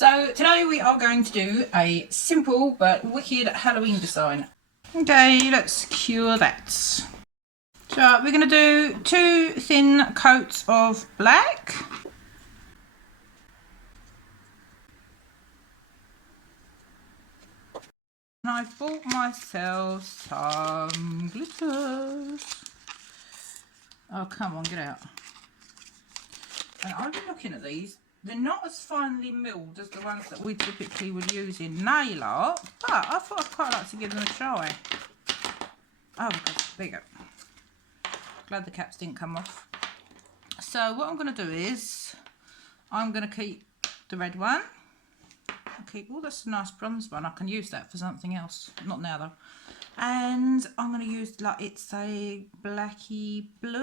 So today we are going to do a simple but wicked Halloween design. Okay, let's cure that. So we're going to do 2 thin coats of black. And I've bought myself some glitters. Oh, come on, get out. And I've been looking at these. They're not as finely milled as the ones that we typically would use in nail art, but I thought I'd quite like to give them a try. Oh, there you go. Glad the caps didn't come off. So what I'm going to do is I'm going to keep the red one. I'll keep, oh, that's a nice bronze one. I can use that for something else. Not now though. And I'm going to use, like, it's a blacky blue,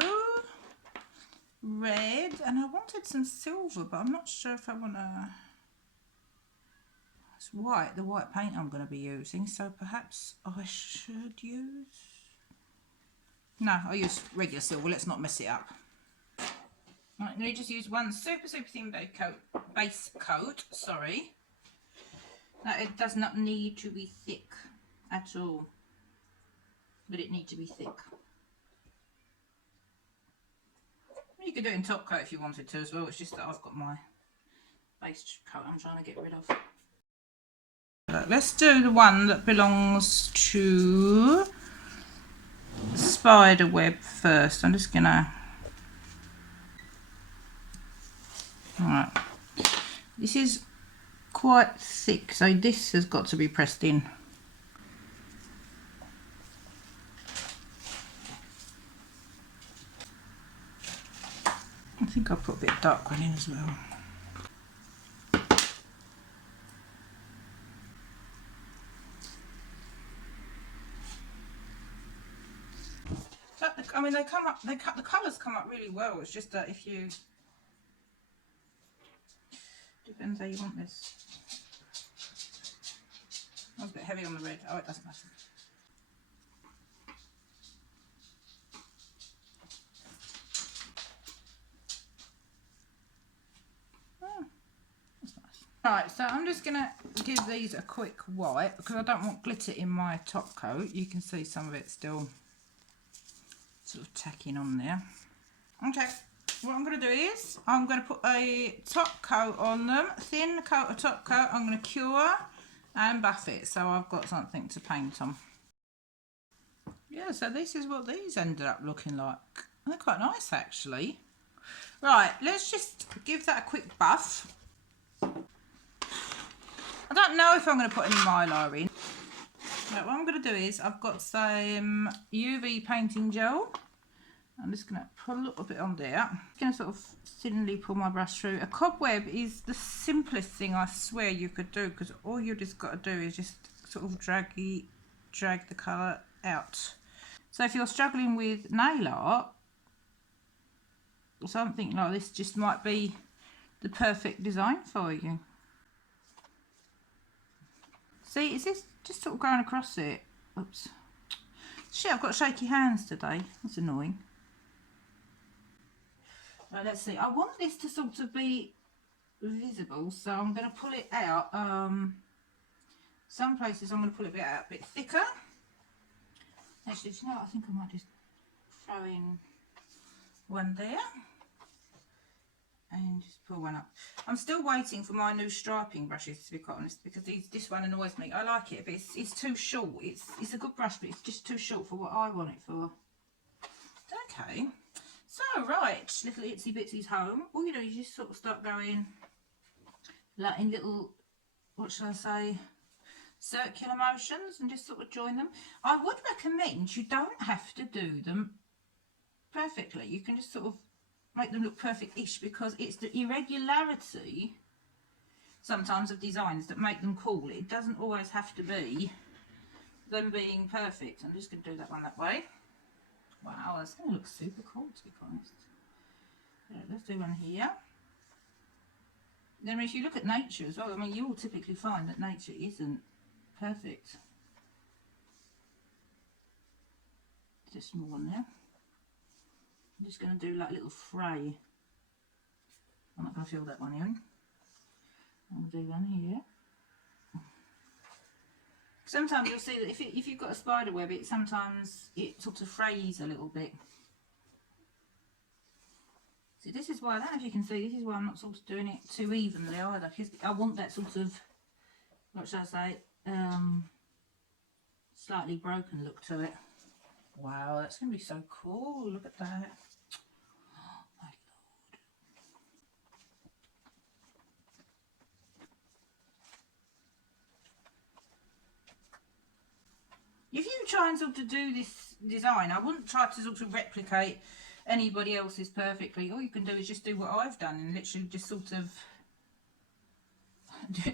red, and I wanted some silver, but I'm not sure if I want to. It's white, the white paint I'm going to be using, so perhaps I should use. No, I'll use regular silver. Let's not mess it up. Right, I'm going to just use one super thin base coat. Sorry. Now, it does not need to be thick at all, but it needs to be thick. You could do it in top coat if you wanted to as well. It's just that I've got my base coat I'm trying to get rid of. Let's do the one that belongs to spider web first. I'm just gonna. Alright. This is quite thick, so this has got to be pressed in. I think I'll put a bit of dark one in as well. I mean, they come up. The colours come up really well. It's just that if you depends how you want this. I was a bit heavy on the red. Oh, it doesn't matter. Oh, that's nice. Right, so I'm just gonna give these a quick wipe because I don't want glitter in my top coat. You can see some of it still sort of tacking on there. Okay, what I'm going to do is I'm going to put a top coat on them, thin coat of top coat. I'm going to cure and buff it so I've got something to paint on. Yeah, so this is what these ended up looking like. They're quite nice actually. Right, let's just give that a quick buff. I don't know if I'm going to put any mylar in. But what I'm going to do is I've got some UV painting gel. I'm just going to put a little bit on there. I'm going to sort of thinly pull my brush through. A cobweb is the simplest thing I swear you could do, because all you just got to do is just sort of drag the colour out. So if you're struggling with nail art, something like this just might be the perfect design for you. See, is this just sort of going across it? Oops. Shit, I've got shaky hands today. That's annoying. Right, let's see. I want this to sort of be visible, so I'm going to pull it out. Some places I'm going to pull it a bit thicker. Actually, you know what? I think I might just throw in one there and just pull one up. I'm still waiting for my new striping brushes, to be quite honest, because this one annoys me. I like it, but it's too short. It's a good brush, but it's just too short for what I want it for. Okay. So, right, little itsy bitsies home. All you do is just sort of start going like in little, what should I say, circular motions, and just sort of join them. I would recommend you don't have to do them perfectly. You can just sort of make them look perfect-ish, because it's the irregularity sometimes of designs that make them cool. It doesn't always have to be them being perfect. I'm just going to do that one that way. Wow, that's going to look super cool, to be honest. Yeah, let's do one here. Then if you look at nature as well, I mean, you will typically find that nature isn't perfect. Just more on there. I'm just going to do like a little fray. I'm not going to fill that one in. I'll do one here. Sometimes you'll see that if you've got a spider web, sometimes it sort of frays a little bit. See, this is why, I don't know if you can see, this is why I'm not sort of doing it too evenly either, because I want that sort of, what should I say, slightly broken look to it. Wow, that's going to be so cool. Look at that. Oh, my Lord. If you try and sort of do this design, I wouldn't try to sort of replicate anybody else's perfectly. All you can do is just do what I've done and literally just sort of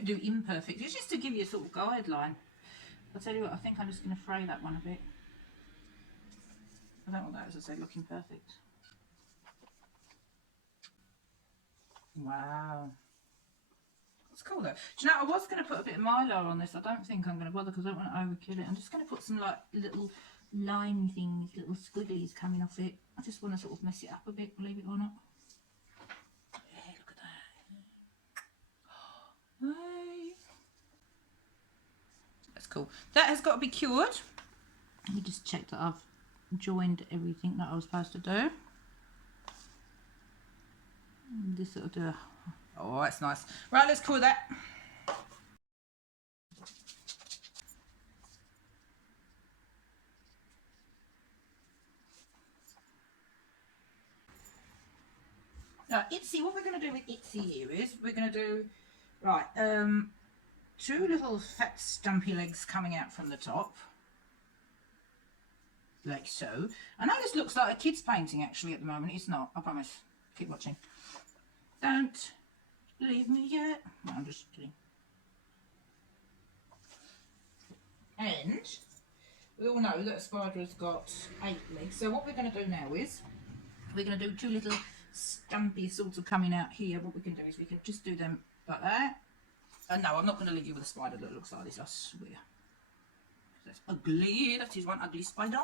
do imperfect. It's just to give you a sort of guideline. I'll tell you what, I think I'm just going to fray that one a bit. I don't want that, as I say, looking perfect. Wow. That's cool though. Do you know, I was going to put a bit of mylar on this. I don't think I'm going to bother because I don't want to overkill it. I'm just going to put some like little line things, little squigglies coming off it. I just want to sort of mess it up a bit, believe it or not. Yeah, look at that. Hey. That's cool. That has got to be cured. Let me just check that I've joined everything that I was supposed to do. This will do. Oh, that's nice. Right, let's cure that. Now, Itsy, what we're going to do with Itsy here is we're going to do, right, two little fat stumpy legs coming out from the top. Like so. I know this looks like a kid's painting actually at the moment. It's not, I promise. Keep watching. Don't leave me yet. No, I'm just kidding. And we all know that a spider has got 8 legs. So what we're going to do now is we're going to do two little stumpy sorts of coming out here. What we can do is we can just do them like that. And no, I'm not going to leave you with a spider that looks like this, I swear. That's ugly. That is one ugly spider.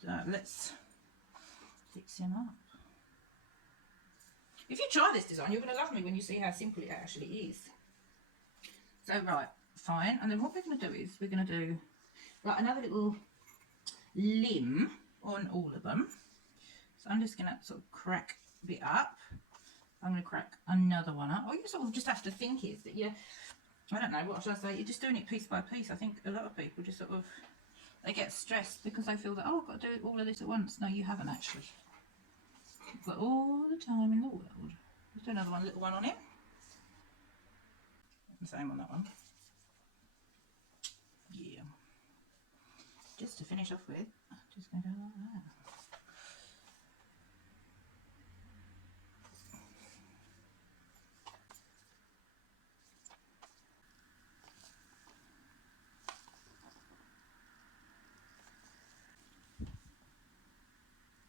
So let's fix him up. If you try this design, you're going to love me when you see how simple it actually is. So right, fine. And then what we're going to do is we're going to do like another little limb on all of them. So I'm just going to sort of crack a bit up. I'm going to crack another one up. All you sort of just have to think is that you, I don't know, what should I say? You're just doing it piece by piece. I think a lot of people just sort of, they get stressed because they feel that, oh, I've got to do all of this at once. No, you haven't actually. You've got all the time in the world. Let's do another one, little one on him. And same on that one. Yeah. Just to finish off with, I'm just going to go like that.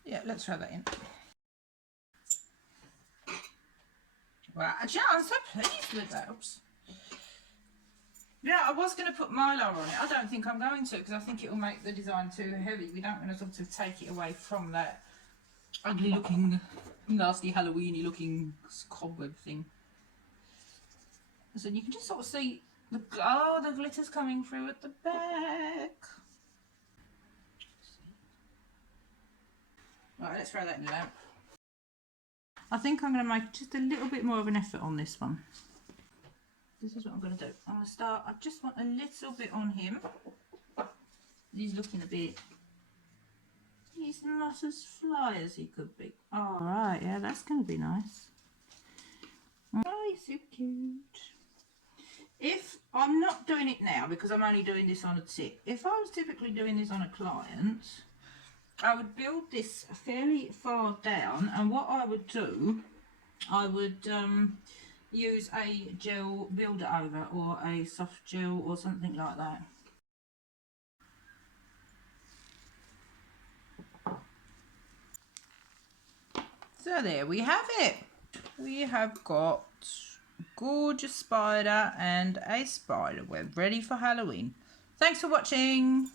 Yeah, let's throw that in. Wow, actually, I'm so pleased with that. Oops. Yeah, I was going to put mylar on it. I don't think I'm going to because I think it will make the design too heavy. We don't want to sort of take it away from that ugly looking, nasty Halloweeny looking cobweb thing. So you can just sort of see the, oh, the glitter's coming through at the back. Right, let's throw that in the lamp. I think I'm going to make just a little bit more of an effort on this one. This is what I'm going to do. I'm going to start, I just want a little bit on him. He's looking a bit, he's not as fly as he could be. Alright, yeah, that's going to be nice. Oh, he's so cute. If I'm not doing it now because I'm only doing this on a tip, if I was typically doing this on a client, I would build this fairly far down, and what I would do, I would use a gel builder over or a soft gel or something like that. So there we have it. We have got a gorgeous spider and a spider web ready for Halloween. Thanks for watching.